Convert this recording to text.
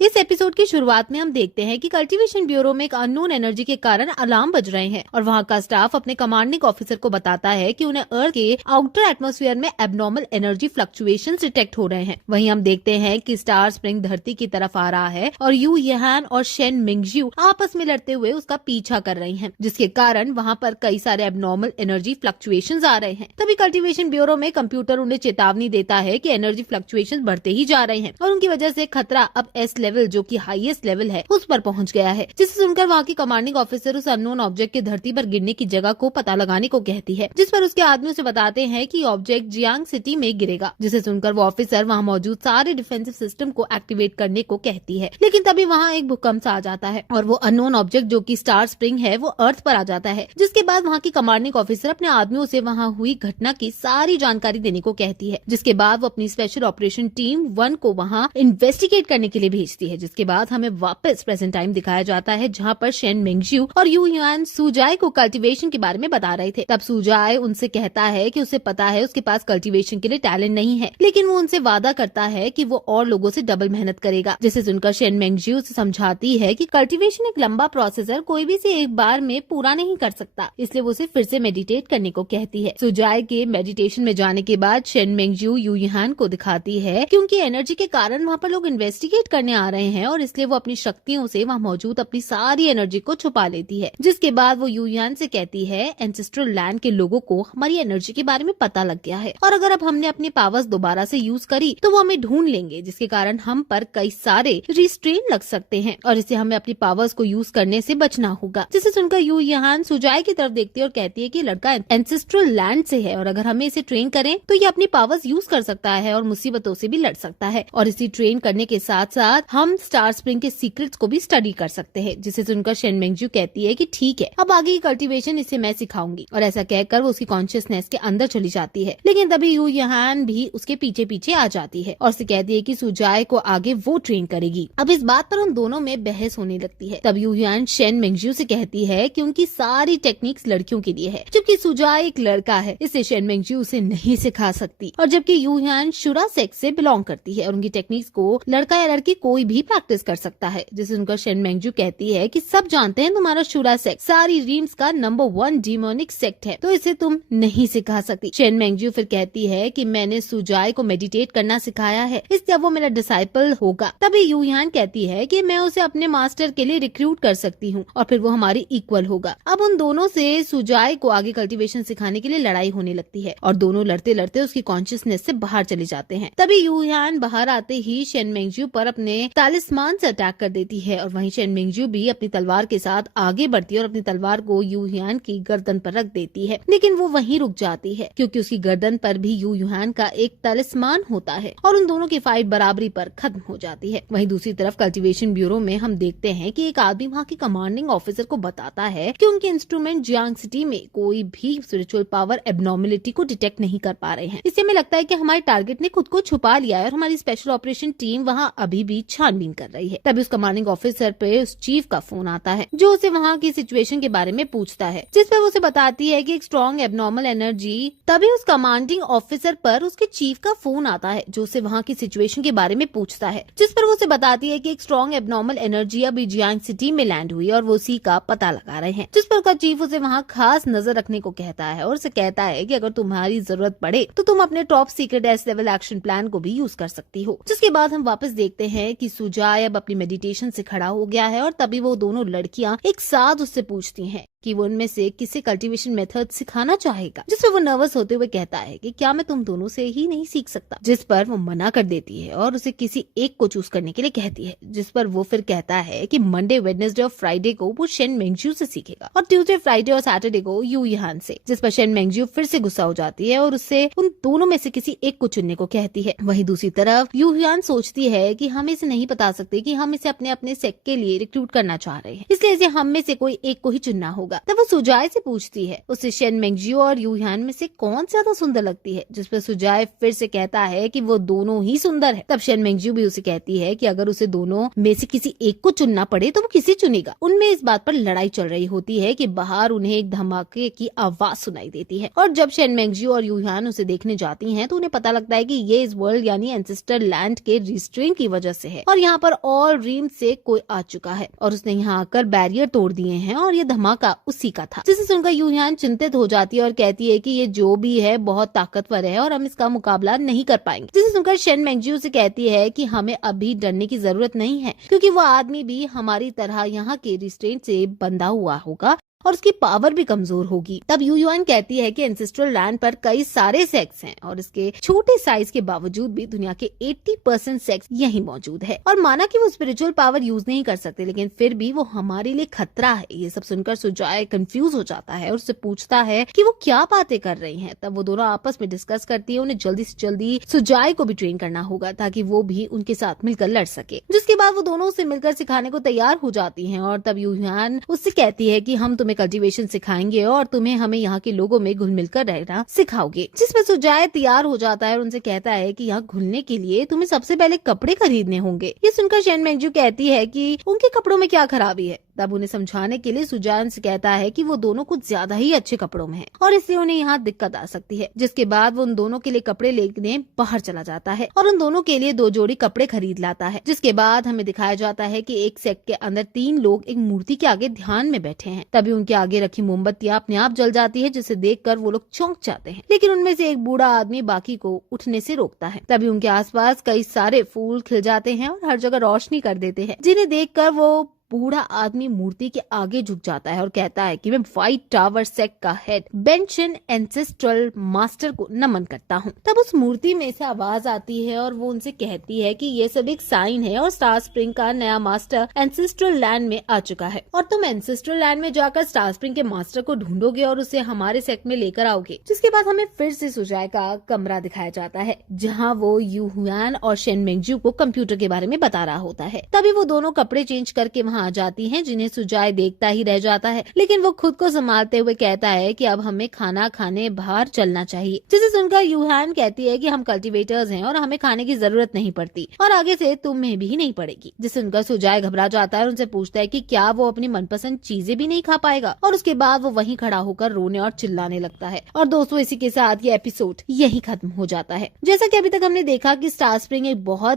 इस एपिसोड की शुरुआत में हम देखते हैं कि कल्टीवेशन ब्यूरो में एक अननोन एनर्जी के कारण अलार्म बज रहे हैं और वहाँ का स्टाफ अपने कमांडिंग ऑफिसर को बताता है कि उन्हें अर्थ के आउटर एटमॉस्फेयर में एबनॉर्मल एनर्जी फ्लक्चुएशंस डिटेक्ट हो रहे हैं। वहीं हम देखते हैं कि स्टार स्प्रिंग धरती की तरफ आ रहा है और यू यहान और शेन मिंगज्यू आपस में लड़ते हुए उसका पीछा कर रही हैं, जिसके कारण वहाँ पर कई सारे एबनॉर्मल एनर्जी फ्लक्चुएशंस आ रहे हैं। तभी कल्टीवेशन ब्यूरो में कंप्यूटर उन्हें चेतावनी देता है कि एनर्जी फ्लक्चुएशंस बढ़ते ही जा रहे हैं और उनकी वजह से खतरा अब एस लेवल, जो कि हाईएस्ट लेवल है, उस पर पहुंच गया है। जिसे सुनकर वहाँ की कमांडिंग ऑफिसर उस अननोन ऑब्जेक्ट के धरती पर गिरने की जगह को पता लगाने को कहती है, जिस पर उसके आदमी उसे बताते हैं कि ऑब्जेक्ट जियांग सिटी में गिरेगा। जिसे सुनकर वो ऑफिसर वहाँ मौजूद सारे डिफेंसिव सिस्टम को एक्टिवेट करने को कहती है। लेकिन तभी वहाँ एक भूकंप आ जाता है और वो अननोन ऑब्जेक्ट, जो कि स्टार स्प्रिंग है, वो अर्थ पर आ जाता है। जिसके बाद वहाँ की कमांडिंग ऑफिसर अपने आदमियों से वहाँ हुई घटना की सारी जानकारी देने को कहती है। जिसके बाद वो अपनी स्पेशल ऑपरेशन टीम 1 को वहाँ इन्वेस्टिगेट करने के लिए भेजती है। जिसके बाद हमें वापस प्रेजेंट टाइम दिखाया जाता है, जहाँ पर शेन मिंगज्यू और यू युआन सुजाय को कल्टीवेशन के बारे में बता रहे थे। तब सुजाय उनसे कहता है कि उसे पता है उसके पास कल्टीवेशन के लिए टैलेंट नहीं है, लेकिन वो उनसे वादा करता है कि वो और लोगों से डबल मेहनत करेगा। जिसे सुनकर शेन मिंगज्यू से समझाती है कि कल्टीवेशन एक लंबा प्रोसेस है, कोई भी से एक बार में पूरा नहीं कर सकता, इसलिए वो उसे फिर से मेडिटेट करने को कहती है। सुजाय के मेडिटेशन में जाने के बाद शेन मिंगज्यू यू युआन को दिखाती है कि उनकी एनर्जी के कारण वहाँ पर लोग इन्वेस्टिगेट करने आ रहे हैं और इसलिए वो अपनी शक्तियों से वहाँ मौजूद अपनी सारी एनर्जी को छुपा लेती है। जिसके बाद वो यू युआन से कहती है, एंसेस्ट्रल लैंड के लोगों को हमारी एनर्जी के बारे में पता लग गया है और अगर अब हमने अपनी पावर्स दोबारा से यूज करी तो वो हमें ढूंढ लेंगे, जिसके कारण हम पर कई सारे रिस्ट्रेन लग सकते हैं और इससे हमें अपनी पावर्स को यूज करने से बचना होगा। जिसे सुनकर यू युआन सुजाय की तरफ देखती है और कहती है कि लड़का एंसेस्ट्रल लैंड से है और अगर हमें इसे ट्रेन करें तो ये अपनी पावर्स यूज कर सकता है और मुसीबतों से भी लड़ सकता है और इसी ट्रेन करने के साथ साथ हम स्टार स्प्रिंग के सीक्रेट्स को भी स्टडी कर सकते हैं। जिसे सुनकर शेन मिंगज्यू कहती है कि ठीक है, अब आगे की कल्टीवेशन इसे मैं सिखाऊंगी और ऐसा कहकर वो उसकी कॉन्शियसनेस के अंदर चली जाती है। लेकिन तभी यू युआन भी उसके पीछे पीछे आ जाती है और उसे कहती है कि सुजाय को आगे वो ट्रेन करेगी। अब इस बात पर उन दोनों में बहस होने लगती है। तब यू युआन शेन मिंगज्यू से कहती है कि उनकी सारी टेक्निक्स लड़कियों के लिए है, जबकि सुजाय एक लड़का है, इससे शेन मिंगज्यू उसे नहीं सिखा सकती। और जबकि यू युआन शुरा सेक्स से बिलोंग करती है और उनकी टेक्निक्स को लड़का या लड़की कोई भी प्रैक्टिस कर सकता है। जिसे उनका शेन मिंगज्यू कहती है कि सब जानते हैं तुम्हारा शुरा सेक्स सारी रीम्स का नंबर 1 डिमोनिक सेक्ट है, तो इसे तुम नहीं सिखा सकती। शेन मिंगज्यू फिर कहती है कि मैंने सुजाय को मेडिटेट करना सिखाया है, इसलिए वो मेरा डिसाइपल होगा। तभी यू युआन कहती है कि मैं उसे अपने मास्टर के लिए रिक्रूट कर सकती हूँ और फिर वो हमारी इक्वल होगा। अब उन दोनों से सुजाय को आगे कल्टीवेशन सिखाने के लिए लड़ाई होने लगती है और दोनों लड़ते लड़ते उसकी कॉन्शियसनेस से बाहर चले जाते हैं। तभी यू युआन बाहर आते ही शेन मिंगज्यू पर अपने तालिस्मान से अटैक कर देती है और वहीं शेन मिंगज्यू भी अपनी तलवार के साथ आगे बढ़ती है और अपनी तलवार को यू युआन की गर्दन पर रख देती है। लेकिन वो वहीं रुक जाती है क्योंकि उसकी गर्दन पर भी यू युआन का एक तालिस्मान होता है और उन दोनों की फाइट बराबरी पर खत्म हो जाती है। वहीं दूसरी तरफ कल्टीवेशन ब्यूरो में हम देखते हैं कि एक आदमी वहाँ की कमांडिंग ऑफिसर को बताता है कि उनके इंस्ट्रूमेंट जियांग सिटी में कोई भी स्पिरिचुअल पावर एबनॉर्मलिटी को डिटेक्ट नहीं कर पा रहे हैं। इससे हमें लगता है कि हमारे टारगेट ने खुद को छुपा लिया है और हमारी स्पेशल ऑपरेशन टीम वहाँ अभी भी छानबीन कर रही है। तभी उस कमांडिंग ऑफिसर पे उस चीफ का फोन आता है, जो उसे वहाँ की सिचुएशन के बारे में पूछता है, जिस पर वो उसे बताती है कि एक स्ट्रॉन्ग एबनॉर्मल एनर्जी। तभी उस कमांडिंग ऑफिसर पर उसके चीफ का फोन आता है, जो उसे वहाँ की सिचुएशन के बारे में पूछता है, जिस पर वो उसे बताती है कि एक स्ट्रॉन्ग एबनॉर्मल एनर्जी अभी जियांग सिटी में लैंड हुई और वो उसी का पता लगा रहे हैं। जिस पर उसका चीफ उसे वहाँ खास नजर रखने को कहता है और उसे कहता है कि अगर तुम्हारी जरूरत पड़े तो तुम अपने top secret S level action plan को भी यूज कर सकती हो। जिसके बाद हम वापस देखते हैं कि सुजाय अब अपनी मेडिटेशन से खड़ा हो गया है और तभी वो दोनों लड़कियां एक साथ उससे पूछती हैं कि वो उनमें से किसे कल्टीवेशन मेथड सिखाना चाहेगा। जिससे वो नर्वस होते हुए कहता है कि क्या मैं तुम दोनों से ही नहीं सीख सकता। जिस पर वो मना कर देती है और उसे किसी एक को चूज करने के लिए कहती है। जिस पर वो फिर कहता है कि मंडे, वेडनेसडे और फ्राइडे को वो शेन मिंगज्यू से सीखेगा और ट्यूसडे, फ्राइडे और सैटरडे को यू युआन से। जिस पर शेन मिंगज्यू फिर से गुस्सा हो जाती है और उससे उन दोनों में से किसी एक को चुनने को कहती है। वहीं दूसरी तरफ यू युआन सोचती है कि हम इसे नहीं बता सकते कि हम इसे अपने अपने सेक्ट के लिए रिक्रूट करना चाह रहे हैं, इसलिए इसे हम में से कोई एक को ही चुनना होगा। होगा। तब वो सुजाय से पूछती है उसे शेन मेंगजियो और यूहान में से कौन ज्यादा सुंदर लगती है, जिस पर सुजाय फिर से कहता है कि वो दोनों ही सुंदर है। तब शेन मेंगजियो भी उसे कहती है कि अगर उसे दोनों में से किसी एक को चुनना पड़े तो वो किसे चुनेगा। उनमें इस बात पर लड़ाई चल रही होती है कि बाहर उन्हें एक धमाके की आवाज सुनाई देती है और जब शेन मेंगजियो और यूहान उसे देखने जाती हैं तो उन्हें पता लगता है कि ये इस वर्ल्ड यानी एंसेस्टर लैंड के रिस्ट्रेंट की वजह से है और यहाँ पर ऑल ड्रीम से कोई आ चुका है और उसने यहाँ आकर बैरियर तोड़ दिए हैं और ये धमाका उसी का था। जिसे सुनकर यूहान चिंतित हो जाती है और कहती है कि ये जो भी है बहुत ताकतवर है और हम इसका मुकाबला नहीं कर पाएंगे। जिसे सुनकर शेन मेंगजियो से कहती है कि हमें अभी डरने की जरूरत नहीं है क्योंकि वो आदमी भी हमारी तरह यहाँ के रिस्ट्रेंट से बंधा हुआ होगा और उसकी पावर भी कमजोर होगी। तब यूहान कहती है कि एंसेस्ट्रल लैंड पर कई सारे सेक्स हैं और इसके छोटे साइज के बावजूद भी दुनिया के 80% सेक्स यही मौजूद है और माना कि वो स्पिरिचुअल पावर यूज नहीं कर सकते लेकिन फिर भी वो हमारे लिए खतरा है। ये सब सुनकर सुजाय कंफ्यूज हो जाता है और उससे पूछता है कि वो क्या बातें कर रही हैं। तब वो दोनों आपस में डिस्कस करती है उन्हें जल्दी से जल्दी सुजाय को भी ट्रेन करना होगा ताकि वो भी उनके साथ मिलकर लड़ सके। जिसके बाद वो दोनों उसे मिलकर सिखाने को तैयार हो जाती है और तब यूहान उससे कहती है कि हम तुम्हें कल्टीवेशन सिखाएंगे और तुम्हें हमें यहाँ के लोगों में घुल मिलकर रहना सिखाओगे। जिसमें सुजाय तैयार हो जाता है और उनसे कहता है कि यहाँ घुलने के लिए तुम्हें सबसे पहले कपड़े खरीदने होंगे। ये सुनकर शेन मेंगजियो कहती है कि उनके कपड़ों में क्या खराबी है। तब उन्हें समझाने के लिए सुजाय उनसे कहता है कि वो दोनों कुछ ज्यादा ही अच्छे कपड़ों में हैं और इसलिए उन्हें यहाँ दिक्कत आ सकती है। जिसके बाद वो उन दोनों के लिए कपड़े लेने बाहर चला जाता है और उन दोनों के लिए 2 जोड़ी कपड़े खरीद लाता है। जिसके बाद हमें दिखाया जाता है कि एक सेट के अंदर 3 लोग एक मूर्ति के आगे ध्यान में बैठे हैं। तभी उनके आगे रखी मोमबत्तियां अपने आप जल जाती है जिसे देखकर वो लोग चौंक जाते हैं लेकिन उनमें से एक बूढ़ा आदमी बाकी को उठने से रोकता है। तभी उनके आसपास कई सारे फूल खिल जाते हैं और हर जगह रोशनी कर देते हैं जिन्हें देखकर वो बूढ़ा आदमी मूर्ति के आगे झुक जाता है और कहता है कि मैं व्हाइट टावर सेक्ट का हेड बेंशन एंसेस्ट्रल मास्टर को नमन करता हूँ। तब उस मूर्ति में से आवाज आती है और वो उनसे कहती है कि ये सब एक साइन है और स्टार स्प्रिंग का नया मास्टर एंसेस्ट्रल लैंड में आ चुका है और तुम एंसेस्ट्रल लैंड में जाकर स्टार स्प्रिंग के मास्टर को ढूंढोगे और उसे हमारे सेक्ट में लेकर आओगे। जिसके बाद हमें फिर से सुजाय का कमरा दिखाया जाता है जहाँ वो यूहान और शेन मेंगजियो को कंप्यूटर के बारे में बता रहा होता है। तभी वो दोनों कपड़े चेंज करके आ जाती हैं जिन्हें सुजाय देखता ही रह जाता है लेकिन वो खुद को संभालते हुए कहता है कि अब हमें खाना खाने बाहर चलना चाहिए। जिसे सुनकर यूहान कहती है कि हम कल्टीवेटर्स हैं और हमें खाने की जरूरत नहीं पड़ती और आगे से तुम्हें भी नहीं पड़ेगी। जिसे सुनकर सुजाय घबरा जाता है और उनसे पूछता है कि क्या वो अपनी मनपसंद चीजें भी नहीं खा पाएगा और उसके बाद वो वहीं खड़ा होकर रोने और चिल्लाने लगता है। और दोस्तों इसी के साथ ये एपिसोड यही खत्म हो जाता है। जैसा कि अभी तक हमने देखा कि स्टार स्प्रिंग एक बहुत